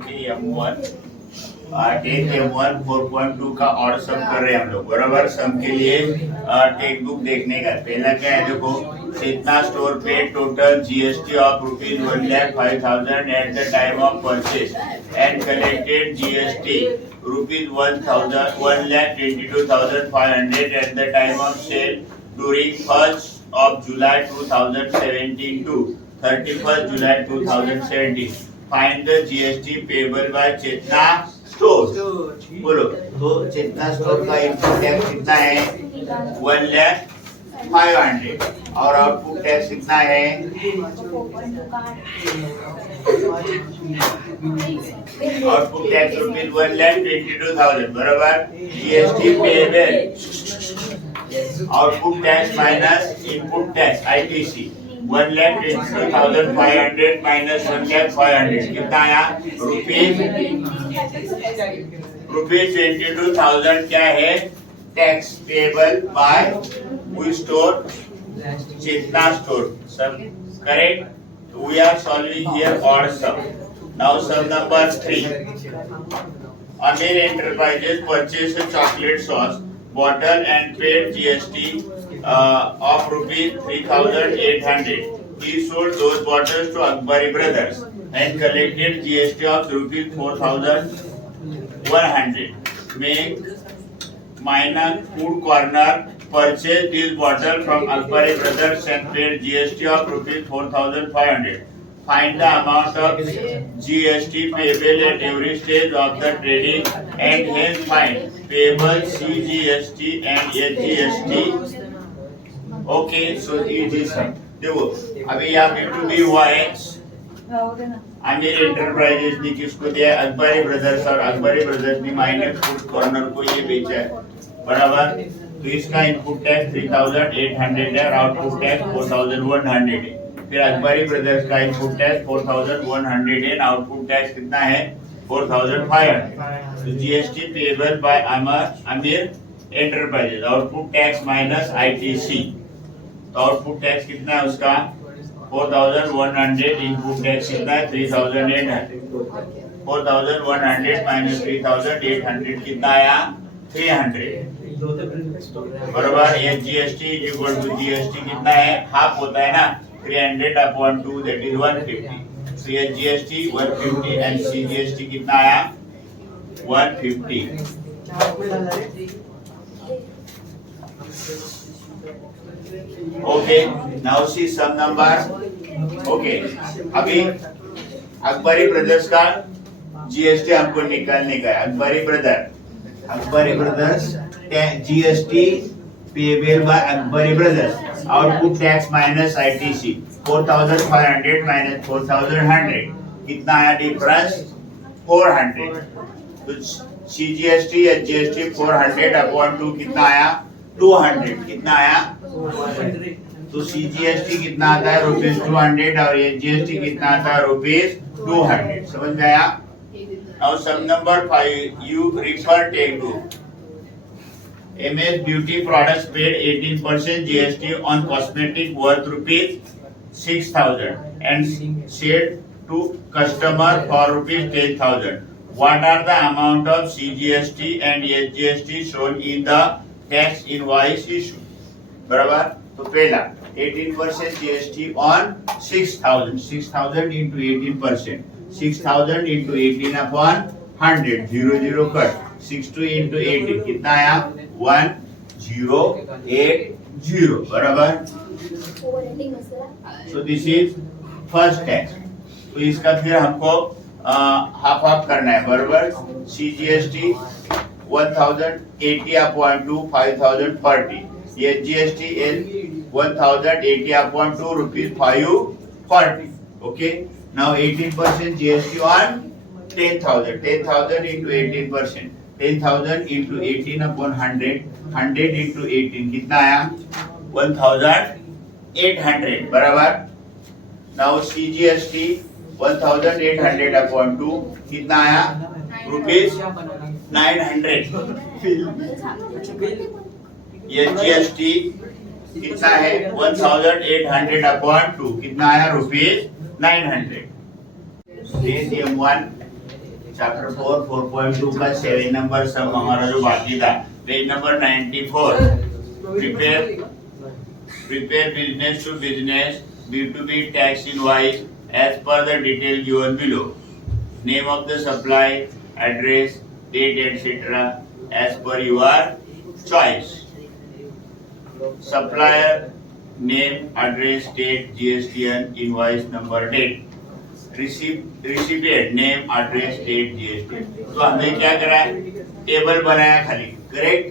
Okay M1 take M1 4.2 का और सम कर रहे हैं हम लोग बराबर। सम के लिए टेक बुक देखने का पहला क्या है देखो, चेतना स्टोर पे total GST of ₹1,05,000 at the time of purchase and collected GST ₹1,22,500 at the time of sale during 1st of July 2017 to 31st July 2017. Find the GST payable by Chetna Store. बोलो तो चेतना store का input tax कितना है 1,05,000 और output tax कितना है output tax ₹1,22,000 बराबर। GST payable output tax minus input tax ITC 1,22,500 minus 1,05,000 कितना आया ₹22,000 क्या है tax payable by V store Chetna store. सब correct. We are solving here odd sum. Now some number 3। Amir Enterprises purchased a chocolate sauce bottle and paid GST of ₹3,800. He sold those bottles to Akbari Brothers and collected GST of ₹4,100. Make Maina Food Corner purchased this bottle from Akbari Brothers and paid GST of ₹4,500. Find the amount of GST payable at every stage of the trading and hence find payable CGST and SGST. Okay, so easy sum. देखो अभी यहाँ B2B हुआ है Aamir enterprises ने किसको दिया Akbari brothers और Akbari brothers ने माइने फूड कॉर्नर को ये बेचा है बराबर। तो इसका इनपुट टैक्स 3,800 है और आउटपुट टैक्स 4,100 है। फिर अकबरी ब्रदर्स का इनपुट टैक्स 4,100 है, आउटपुट टैक्स कितना है 4,500। तो GST payable by Aamir enterprises output tax minus ITC. तो आउटपुट टैक्स कितना है उसका 4,100, इनपुट टैक्स कितना है 3,800। 4,100 माइनस 3,800 कितना आया 300 बराबर। ये जीएसटी इक्वल टू जीएसटी कितना है हाफ होता है ना 300/2 दैट इज 150। सो ये जीएसटी 150 एंड सीजीएसटी कितना आया 150। ओके नाउ सी सम नंबर। ओके अभी अकबरी ब्रदर्स का जीएसटी हमको निकालने का है। Akbari brothers GST payable by Akbari brothers output tax minus ITC 4,500 minus 4,100 कितना आया डिफरेंस 400। तो सीजीएसटी या जीएसटी 400/2 कितना आया 200 कितना आया। तो सीजीएसटी कितना आता है ₹200 और ये जीएसटी कितना आता है ₹200। समझ में आया। Now some number 5 you refer textbook. MS Beauty Products paid 18% GST on cosmetic worth ₹6,000 and sold to customer for ₹10,000. What are the amount of CGST and SGST shown in the tax invoice issue? बराबर। तो पहला 18% GST on 6,000 6,000 into 18%, 6,000 into 18/100 0 cut 62 into 18 कितना आया 1080 बराबर। So this is first tax. तो इसका फिर हमको हाफ हाफ करना है बराबर। सीजीएसटी 1,080/2 5,040 ये GST is 1,080/2 ₹540। Okay now 18% GST on 10,000 10,000 into 18%, 10,000 into 18/100 100 into 18 कितना आया 1,800 बराबर। नाउ CGST 1,800/2 कितना आया ₹900। ये जीएसटी कितना है 1,800/2 कितना आया ₹900। M1 चैप्टर 4 4.2 का 7 नंबर सम हमारा जो बाकी था, page number 94। Prepare business to business B2B tax invoice as per the detail given below. Name of the supply, address, date, etc. as per your choice. Supplier name, address, date, GSTN, invoice number, date. Recipient name, address, date, GSTN. तो हमने क्या करा है, table बनाया खाली, correct.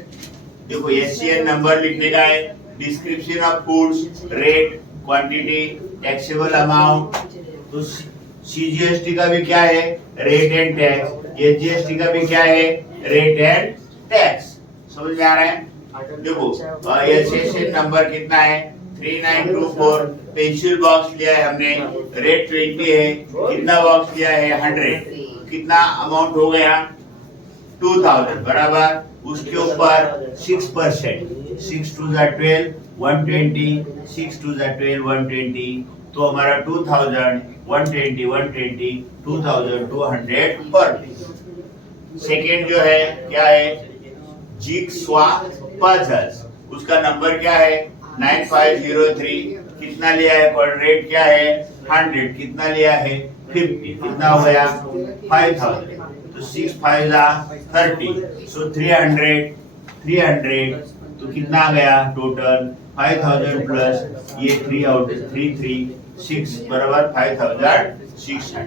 देखो SCN number लिखने का है, description of foods, rate, quantity, taxable amount. तो CGST का भी क्या है, रेट एंड टैक्स। SGST का भी क्या है, रेट एंड टैक्स। समझ में आ रहा है? देखो SCN नंबर कितना है, 3924। पेंसिल बॉक्स लिया है हमने, रेट 20 है, कितना बॉक्स लिया है, 100। कितना अमाउंट हो गया, 2000 बराबर। उसके ऊपर 6%, 6 2 12, 120, 6 2 12, 120। तो हमारा 2000, 120, 120, 2200 पर। सेकेंड जो है क्या है, जिक्स्वा पजल्स, उसका नंबर क्या है, 9503। कितना लिया है, पर रेट क्या है, 100। कितना लिया है, 50। कितना हो गया, 5000। तो 6 5 30, सो 300 तो कितना आ गया टोटल, 5000 प्लस ये 3 आउट 336 बराबर 5600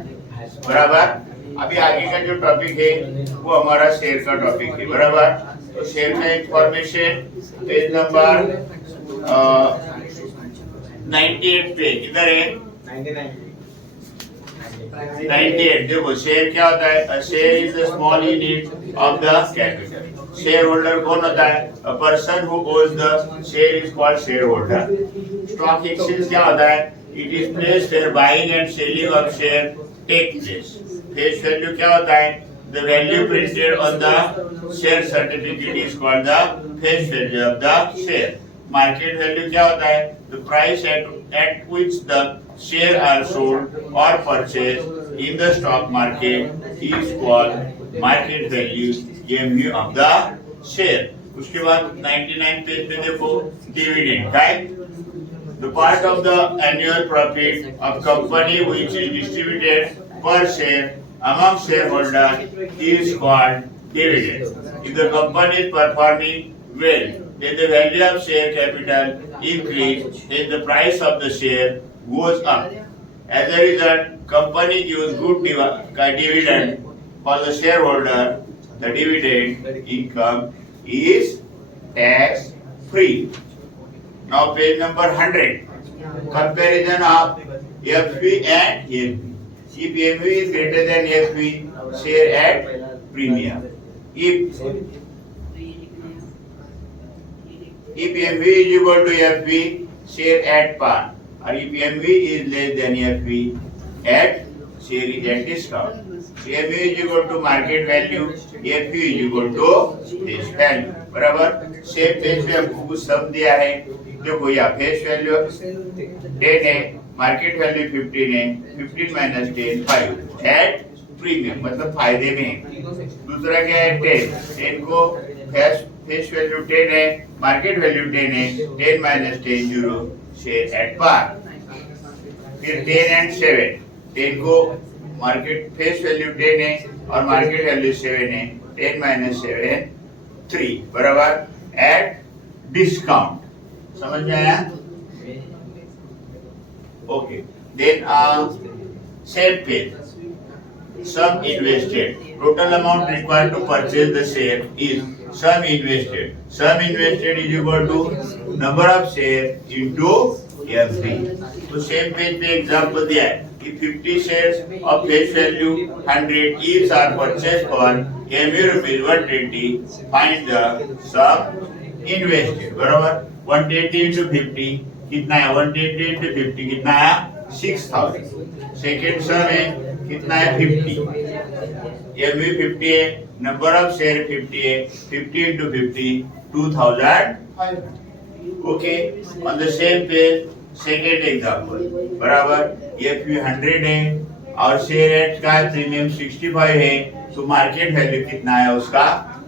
बराबर। अभी आगे का जो टॉपिक है वो हमारा शेयर का टॉपिक है, बराबर। तो शेयर का इंफॉर्मेशन पेज नंबर 98 पे, किधर है, 98। देखो शेयर क्या होता है, share is the small unit of the capital. Share holder कौन होता है, a person who owns the share is called share holder. Stock exchange क्या होता है, it is place where buying and selling of share take place. Face value क्या होता है, the value printed on the share certificate is called the face value of the share. Market value क्या होता है, the price at which the share are sold or purchased in the stock market is called market value, MU of the share। उसके बाद 99 page पे देखो dividend का है, the part of the annual profit of company which is distributed per share among shareholders is called dividend। If the company is performing well, then the value of share capital increase, then the price of the share goes up. As a result, company gives good dividend for the shareholder. The dividend income is tax free. Now page number 100. Comparison of FP and FP. If MV is greater than FP, share at premium. If MV is equal to FP, share at par. Or if MV is less than FP, at share is at discount. So MV is equal to market value, FP is equal to face value, बराबर। Same page पे हमको कुछ सम दिया है, देखो यहाँ face value 10 है, market value 15 है, 15 माइनस 10 5 एट प्रीमियम मतलब फायदे में। दूसरा क्या है 10 को फेस वैल्यू 10 है, मार्केट वैल्यू 10 है, 10 माइनस 10 0, शेयर एट पार। फिर 10 एंड 7, 10 को मार्केट फेस वैल्यू 10 है और मार्केट वैल्यू 7 है, 10 माइनस 7 3 बराबर एट डिस्काउंट। समझ में आया? Okay, then same page sum invested, total amount required to purchase the share is sum invested. Sum invested is equal to number of share into FP। तो same page पे example दिया है कि 50 shares of face value 100 each are purchased for MU rupees 120, find the sum invested बराबर 120 into 50 कितना है, 120 into 50 कितना है, 6000। सेकेंड सम है कितना है, 50। MV 50 है, नंबर ऑफ शेयर 50 है, 50 into 50 2000। Okay, on the same page second example बराबर FP 100 है, और शेयर एट का प्रीमियम 65 है, तो मार्केट वैल्यू कितना है उसका?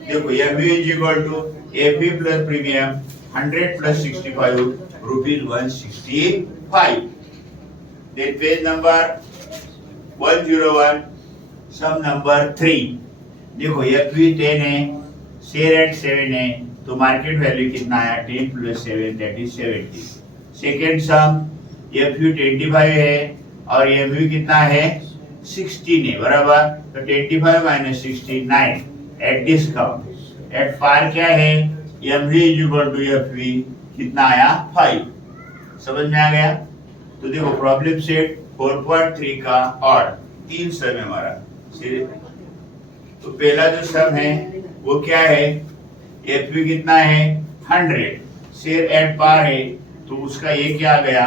देखो FV is equal to FV plus premium 100 plus 65 rupees 165। Then page number 101 sum number 3। देखो एफवी 10 है, शेयर एट 7 है, तो मार्केट वैल्यू कितना आया? 10 plus 7 that is 70। Second sum FU 25 है और एफयू कितना है? 16 है, बराबर। तो 25 minus 69 at discount at par क्या है? MV is equal to FV कितना आया? 5। समझ में आ गया? तो देखो प्रॉब्लम सेट 4.3 का और 3 सम है हमारा। तो पहला जो सम है वो क्या है? एफवी कितना है? 100, शेयर एट पार है, तो उसका ये क्या आ गया?